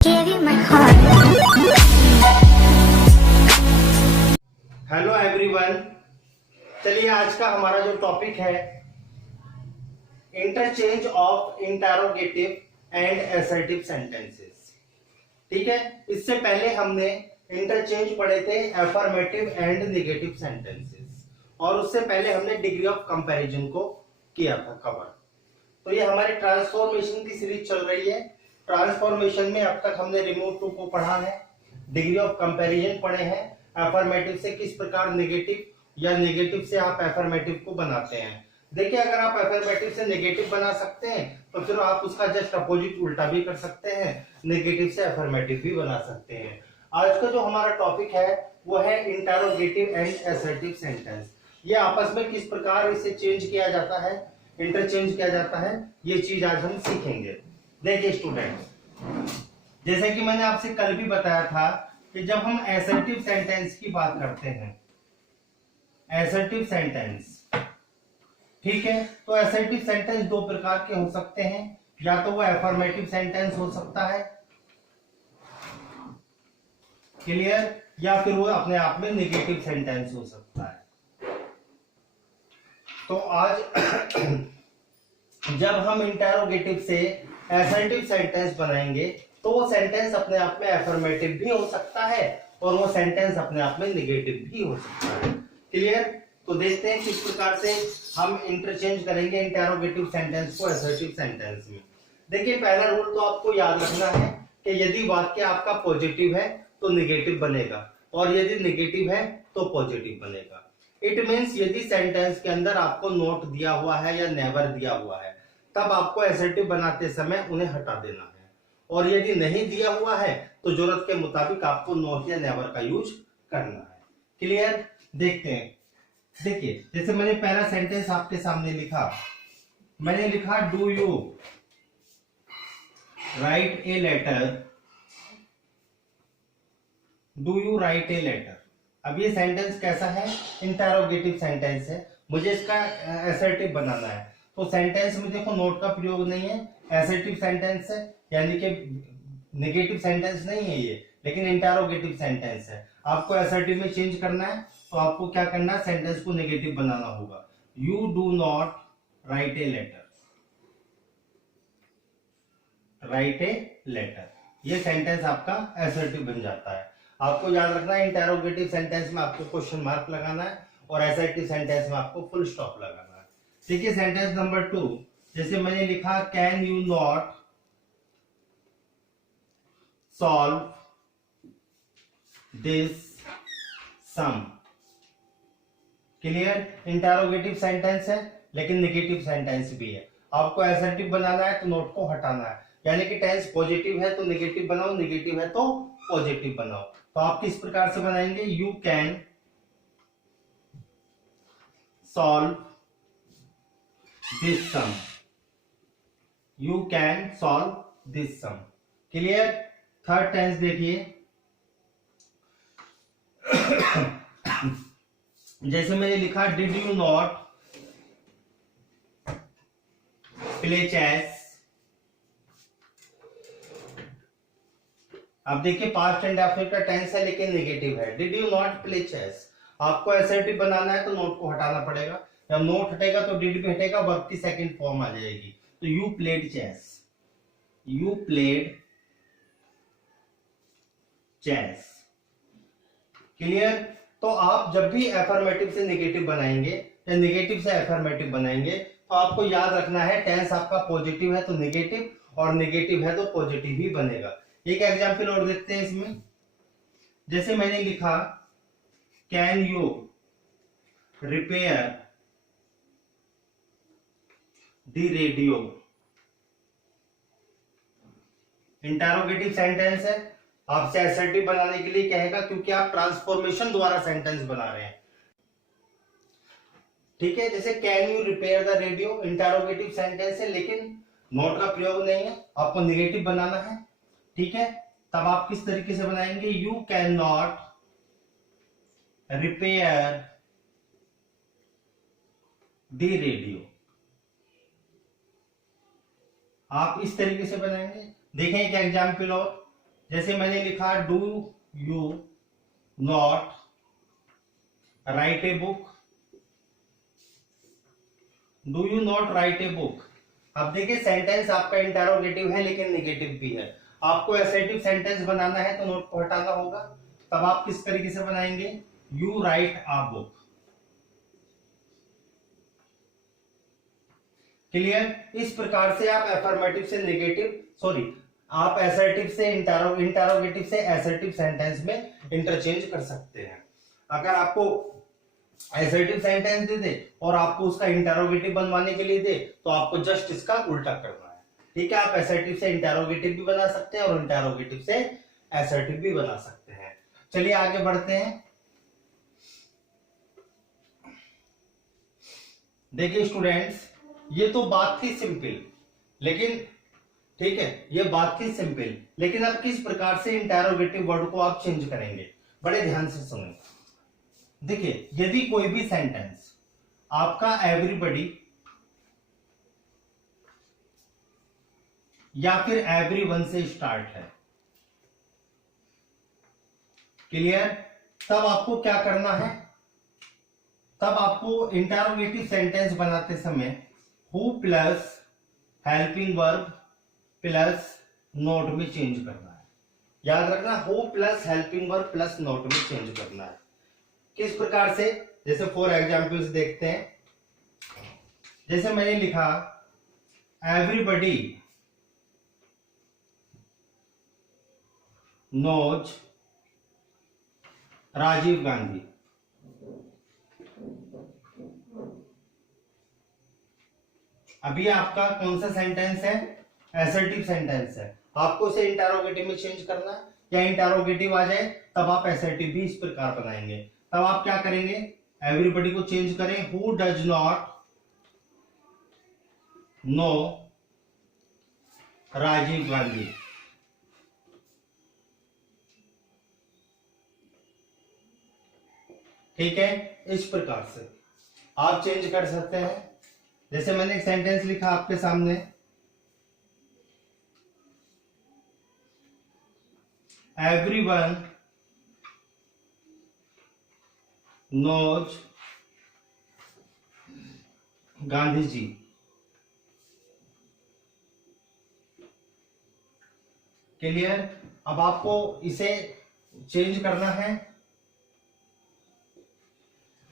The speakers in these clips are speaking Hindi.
give you my heart. Hello everyone. चलिए आज का हमारा जो टॉपिक है interchange of interrogative and assertive sentences. ठीक है, इससे पहले हमने इंटरचेंज पढ़े थे अफर्मेटिव एंड नेगेटिव सेंटेंसेस और उससे पहले हमने डिग्री ऑफ कंपैरिजन को किया था कवर। तो ये हमारी ट्रांसफॉर्मेशन की सीरीज चल रही है। ट्रांसफॉर्मेशन में अब तक हमने रिमूव टू को पढ़ा है, डिग्री ऑफ कंपैरिजन पढ़े हैं, अफर्मेटिव से किस प्रकार नेगेटिव या नेगेटिव से आप अफर्मेटिव को बनाते हैं। देखिए, अगर आप अफर्मेटिव से नेगेटिव बना सकते हैं तो फिर आप उसका जस्ट अपोजिट उल्टा भी कर सकते हैं, नेगेटिव से अफर्मेटिव भी बना सकते हैं। आज का जो हमारा टॉपिक है वो है इंटरोगेटिव एंड असर्टिव सेंटेंस। ये आपस में किस प्रकार इसे चेंज किया जाता है, इंटरचेंज किया जाता है, ये चीज आज हम सीखेंगे। देखिए स्टूडेंट्स, जैसे कि मैंने आपसे कल भी बताया था कि जब हम असर्टिव सेंटेंस की बात करते हैं, असर्टिव सेंटेंस, ठीक है, तो असर्टिव सेंटेंस दो प्रकार के हो सकते हैं। या तो वो अफर्मेटिव सेंटेंस हो सकता है, क्लियर, या फिर वो अपने आप में नेगेटिव सेंटेंस हो सकता है। तो आज जब हम इंटरोगेटिव से असर्टिव सेंटेंस बनाएंगे तो वो सेंटेंस अपने आप में अफर्मेटिव भी हो सकता है और वो सेंटेंस अपने आप में नेगेटिव भी हो सकता है। क्लियर? तो देखते हैं किस प्रकार से हम इंटरचेंज करेंगे इंटरोगेटिव सेंटेंस को असर्टिव सेंटेंस में। देखिए, पहला रूल तो आपको याद रखना है कि यदि वाक्य आपका पॉजिटिव है तो नेगेटिव बनेगा और यदि नेगेटिव है तो पॉजिटिव बनेगा। इट मीन्स यदि सेंटेंस के अंदर आपको नोट दिया हुआ है या नेवर दिया हुआ है तब आपको असर्टिव बनाते समय उन्हें हटा देना है, और यदि नहीं दिया हुआ है तो जरूरत के मुताबिक आपको नोट या नेवर का यूज करना है। क्लियर? देखते हैं। देखिए, जैसे मैंने पहला सेंटेंस आपके सामने लिखा, मैंने लिखा do you write a letter, do you write a letter. अब ये सेंटेंस कैसा है? इंटरोगेटिव सेंटेंस है, मुझे इसका असर्टिव बनाना है। तो सेंटेंस में देखो नोट का प्रयोग नहीं है, असर्टिव सेंटेंस है, यानी कि नेगेटिव सेंटेंस नहीं है ये, लेकिन इंटरोगेटिव सेंटेंस है। आपको असर्टिव में चेंज करना है तो आपको क्या करना है, सेंटेंस को नेगेटिव बनाना होगा। You do not write a letter, write a letter, ये सेंटेंस आपका असर्टिव बन जाता है। आपको याद रखना है इंटरोगेटिव सेंटेंस में आपको क्वेश्चन मार्क लगाना है और असर्टिव सेंटेंस में आपको फुल स्टॉप लगाना है। देखिए सेंटेंस नंबर 2, जैसे मैंने लिखा can you not solve this sum. Clear? Interrogative sentence है लेकिन नेगेटिव सेंटेंस भी है। आपको असर्टिव बनाना है तो नोट को हटाना है, यानी कि टेंस पॉजिटिव है तो नेगेटिव बनाओ, नेगेटिव है तो पॉजिटिव बनाओ। तो आप किस प्रकार से बनाएंगे? You can solve this sum, you can solve this sum. Clear? Third tense देखिए, जैसे मैंने लिखा did you not play chess. अब देखिए पास्ट एंड आफ्टर का टेंस है लेकिन नेगेटिव है, did you not play chess. आपको असर्टिव बनाना है तो नोट को हटाना पड़ेगा, जब नोट हटेगा तो डिड भी हटेगा, वर्ब की सेकंड फॉर्म आ जाएगी। तो you played chess, you played chess. Clear? तो आप जब भी अफर्मेटिव से नेगेटिव बनाएंगे या नेगेटिव से अफर्मेटिव बनाएंगे तो आपको याद रखना है टेंस आपका पॉजिटिव है तो नेगेटिव और नेगेटिव है तो पॉजिटिव ही बनेगा। एक एग्जांपल और देखते हैं इसमें, जैसे मैंने लिखा can you repair the radio. Interrogative sentence है, आपसे असर्टिव बनाने के लिए कहेगा क्योंकि आप ट्रांसफॉर्मेशन द्वारा सेंटेंस बना रहे हैं। ठीक है, जैसे can you repair the radio, interrogative sentence है लेकिन नॉट का प्रयोग नहीं है, आपको नेगेटिव बनाना है। ठीक है, तब आप किस तरीके से बनाएंगे? You can not repair the radio. आप इस तरीके से बनाएंगे। देखें एक एग्जाम्पल और, जैसे मैंने लिखा do you not write a book, do you not write a book. अब देखिए सेंटेंस आपका इंटेरोगेटिव है लेकिन निगेटिव भी है। आपको असर्टिव सेंटेंस बनाना है तो नोट को हटाना होगा। तब आप किस तरीके से बनाएंगे, you write a book. Clear. इस प्रकार से आप अफर्मेटिव से नेगेटिव, सॉरी, आप असर्टिव से इंटेरोगेटिव से असर्टिव सेंटेंस में इंटरचेंज कर सकते हैं। अगर आपको असर्टिव सेंटेंस दे दे और आपको उसका इंटेरोगेटिव बनवाने के लिए दे तो आपको जस्ट इसका उल्टा करना है। ठीक है, आप असर्टिव से इंटेरोगेटिव भी बना सकते हैं और इंटेरोगेटिव से असर्टिव भी बना सकते हैं। चलिए आगे बढ़ते हैं। देखिए स्टूडेंट्स, ये तो बात थी सिंपल, लेकिन ठीक है, ये बात थी सिंपल, लेकिन अब किस प्रकार से इंटेरोगेटिव वर्ड को आप चेंज करेंगे, बड़े ध्यान से सुनें। देखिए, यदि कोई भी सेंटेंस आपका एवरीबॉडी या फिर एवरीवन से स्टार्ट है, क्लियर, तब आपको क्या करना है, तब आपको इंटेरोगेटिव सेंटेंस बनाते समय who plus helping verb plus note में चेंज करना है। याद रखना, who plus helping verb plus note में चेंज करना है। किस प्रकार से, जैसे फॉर एग्जाम्पल्स देखते हैं। जैसे मैंने लिखा एवरीबॉडी नोज राजीव गांधी। अभी आपका कौन सा सेंटेंस है, असर्टिव सेंटेंस है। आपको उसे इंटेरोगेटिव में चेंज करना है, या इंटेरोगेटिव आ जाए तब आप असर्टिव भी इस प्रकार बनाएंगे। तब आप क्या करेंगे, एवरीबॉडी को चेंज करें, who does not know Rajiv Gandhi. ठीक है, इस प्रकार से आप चेंज कर सकते हैं। जैसे मैंने एक सेंटेंस लिखा आपके सामने, everyone knows Gandhi ji. Clear. अब आपको इसे चेंज करना है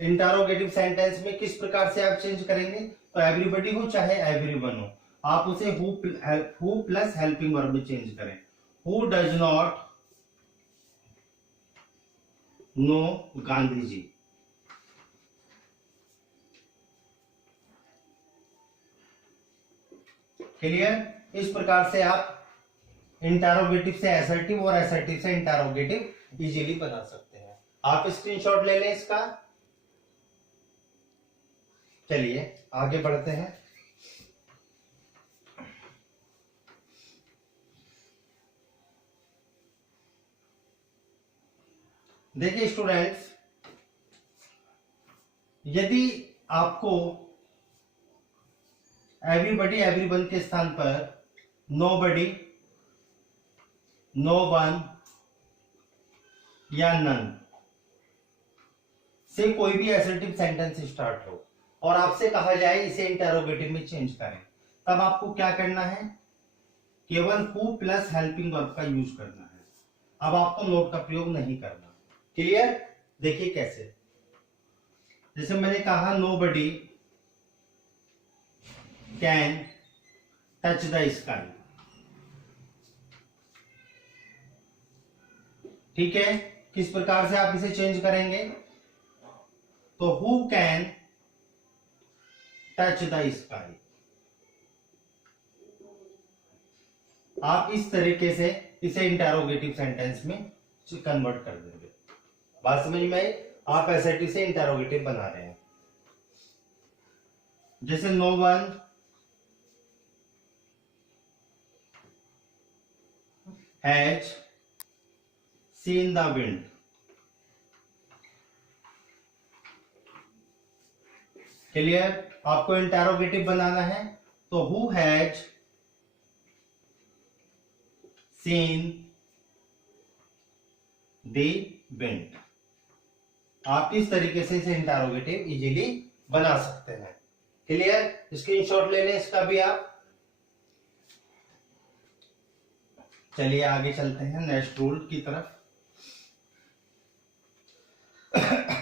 इंटेरोगेटिव सेंटेंस में। किस प्रकार से आप चेंज करेंगे, तो एवरीबॉडी हो चाहे एवरीवन हो, आप उसे हु प्लस हेल्पिंग वर्ब में चेंज करें। Who does not know Gandhi ji. Clear. इस प्रकार से आप इंटेरोगेटिव से असर्टिव और असर्टिव से इंटेरोगेटिव इजीली बना सकते हैं। आप स्क्रीनशॉट ले लें इसका। चलिए आगे बढ़ते हैं। देखिए स्टूडेंट्स, यदि आपको एवरीबॉडी एवरीवन के स्थान पर नोबडी, नो वन या नन से कोई भी असर्टिव सेंटेंस स्टार्ट हो और आपसे कहा जाए इसे इंटेरोगेटिव में चेंज करें, तब आपको क्या करना है, केवल हु प्लस हेल्पिंग वर्ब का यूज करना है। अब आपको नोट का प्रयोग नहीं करना। क्लियर। देखिए कैसे, जैसे मैंने कहा nobody can touch the sky. ठीक है, किस प्रकार से आप इसे चेंज करेंगे, तो who can touch the sky. आप इस तरीके से इसे इंटेरोगेटिव सेंटेंस में कन्वर्ट कर देंगे। बात समझ में आई। आप असर्टिव से इंटेरोगेटिव बना रहे हैं। जैसे no one has seen the wind. Clear. आपको इंटेरोगेटिव बनाना है तो who has seen the wind. आप इस तरीके से इसे इंटरोगेटिव इजीली बना सकते हैं। क्लियर? स्क्रीनशॉट ले लें इसका भी आप। चलिए आगे चलते हैं नेक्स्ट रूल की तरफ।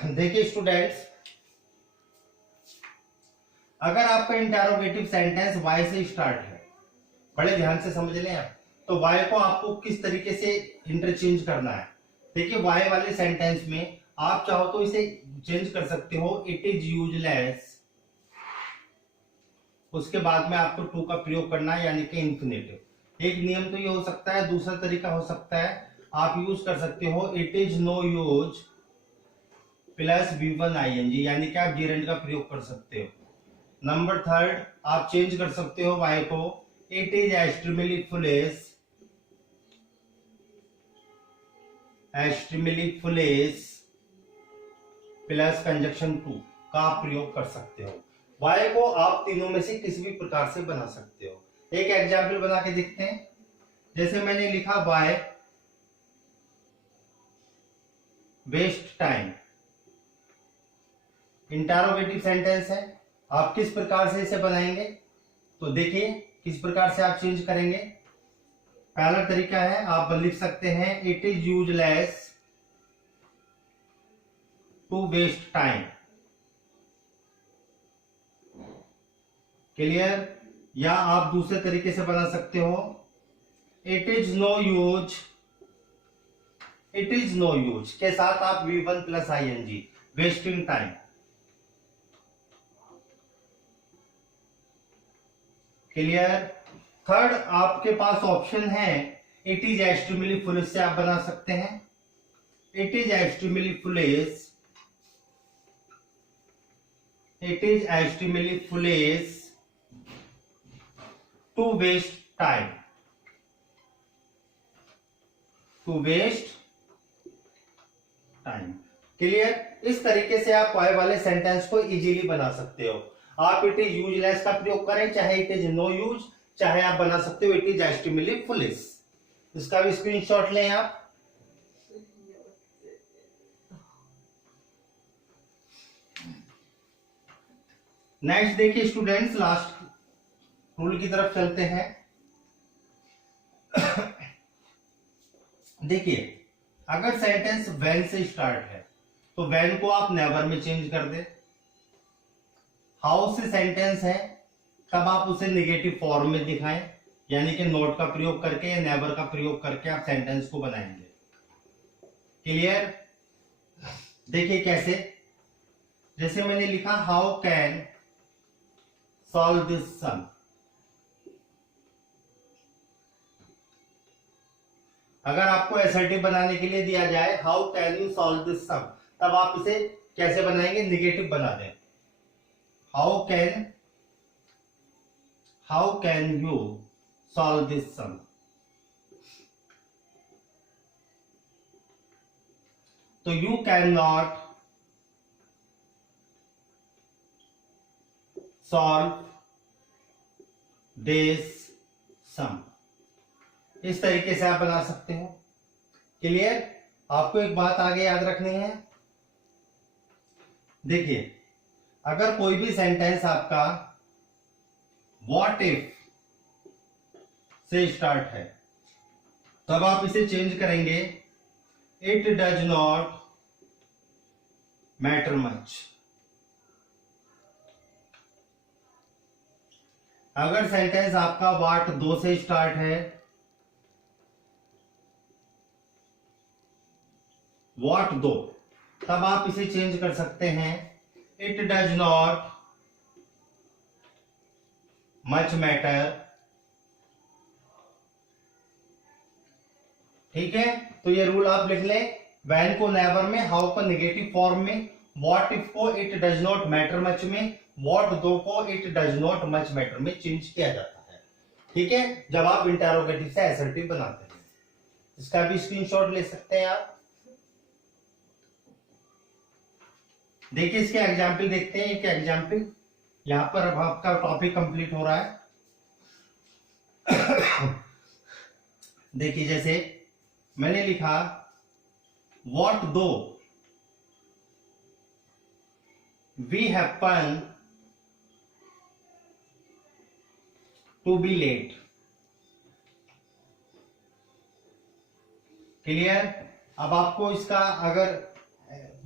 देखिए स्टूडेंट्स, अगर आपका इंटरोगेटिव सेंटेंस वाई से स्टार्ट है, बड़े ध्यान से समझ लें आप, तो वाई को आपको किस तरीके से इंटरचेंज करना है। देखिए वाई वाले सेंटेंस में आप चाहो तो इसे चेंज कर सकते हो, इट इज यूजलेस, उसके बाद में आपको टू का प्रयोग करना है, यानी कि इंफिनिटिव। एक नियम तो ये हो सकता है, दूसरा तरीका हो सकता है आप यूज कर सकते हो it is no use plus V1 ING, यानी कि आप जीरेंड का प्रयोग कर सकते हो। नंबर थर्ड, आप चेंज कर सकते हो वाई को, it is extremely foolish plus conjunction to का आप प्रयोग कर सकते हो। वाई को आप तीनों में से किसी भी प्रकार से बना सकते हो। एक एग्जाम्पल बना के देखते हैं। जैसे मैंने लिखा why waste time, interrogative sentence है। आप किस प्रकार से इसे बनाएंगे, तो देखिए किस प्रकार से आप चेंज करेंगे। पहला तरीका है, आप लिख सकते हैं it is useless to waste time. Clear? या आप दूसरे तरीके से बना सकते हो इट इज नो यूज के साथ आप V1 plus ING, wasting time. Clear? Third, आपके पास ऑप्शन है इट इज एक्सट्रीमली फुलिश से आप बना सकते हैं, it is extremely foolish to waste time, clear? इस तरीके से आप वाई वाले सेंटेंस को इजीली बना सकते हो। आप इट इज यूजलेस का प्रयोग करें, चाहे इट इज नो यूज, चाहे आप बना सकते हो इट इज एक्सट्रीमली फुलिश। इसका भी स्क्रीनशॉट लें आप। नेक्स्ट देखिए स्टूडेंट्स, लास्ट रूल की तरफ चलते हैं। देखिए अगर सेंटेंस व्हेन से स्टार्ट है तो व्हेन को आप नेवर में चेंज कर दे। हाउ से सेंटेंस है, तब आप उसे नेगेटिव फॉर्म में दिखाएं, यानी कि नॉट का प्रयोग करके या नेवर का प्रयोग करके आप सेंटेंस को बनाएंगे। क्लियर? देखिए कैसे, जैसे मैंने लिखा how can solve this sum. अगर आपको एसर्टिव बनाने के लिए दिया जाए how can you solve this sum, तब आप इसे कैसे बनाएंगे, निगेटिव बना दें। How can you solve this sum. तो you can not solve this sum. इस तरीके से आप बना सकते हो। क्लियर? आपको एक बात आगे याद रखनी है। देखिए अगर कोई भी सेंटेंस आपका व्हाट इफ से स्टार्ट है, तब आप इसे चेंज करेंगे it does not matter much. अगर सेंटेंस आपका व्हाट दो से स्टार्ट है, व्हाट दो, तब आप इसे चेंज कर सकते हैं it does not much matter. ठीक है? तो ये रूल आप लिख लें, वैन को नेवर में, हाउ को नेगेटिव फॉर्म में, व्हाट इफ को it does not matter much में, व्हाट दो को it does not much matter में चेंज किया जाता है। ठीक है? जब आप इंटरोगेटिव से असर्टिव बनाते हैं। इसका भी स्क्रीनशॉट ले सकते हैं आप। देखिए इसके एग्जाम्पल देखते हैं। एक एग्जाम्पल यहां पर अब आपका टॉपिक कंप्लीट हो रहा है। देखिए जैसे मैंने लिखा what though we happen to be late. Clear? अब आपको इसका अगर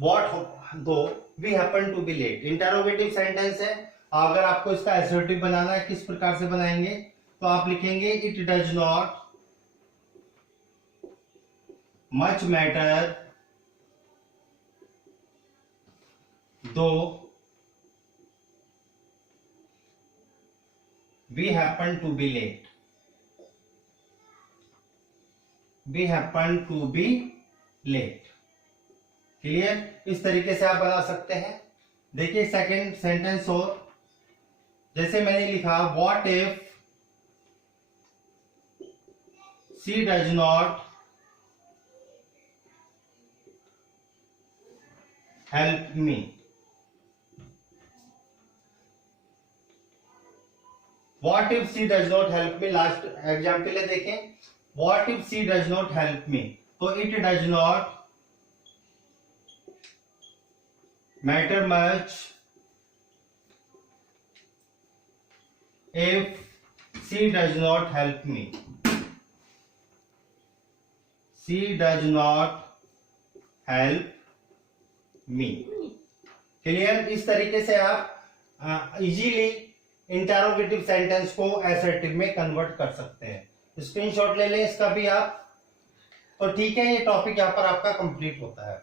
what though we happen to be late interrogative sentence है, अगर आपको इसका एसर्टिव बनाना है किस प्रकार से बनाएंगे, तो आप लिखेंगे it does not much matter दो we happen to be late. We happen to be late. Clear? इस तरीके से आप बना सकते हैं. देखिए सेकंड सेंटेंस और, जैसे मैंने लिखा what if she does not help me. What if she does not help me? Last example है, देखें. What if she does not help me? तो it does not matter much if she does not help me. She does not help me. Clear? इस तरीके से आप इजीली इंटरोगेटिव सेंटेंस को एसर्टिव में कन्वर्ट कर सकते हैं. स्क्रीनशॉट ले लें इसका भी आप. तो ठीक है, ये टॉपिक यहाँ पर आपका कंप्लीट होता है.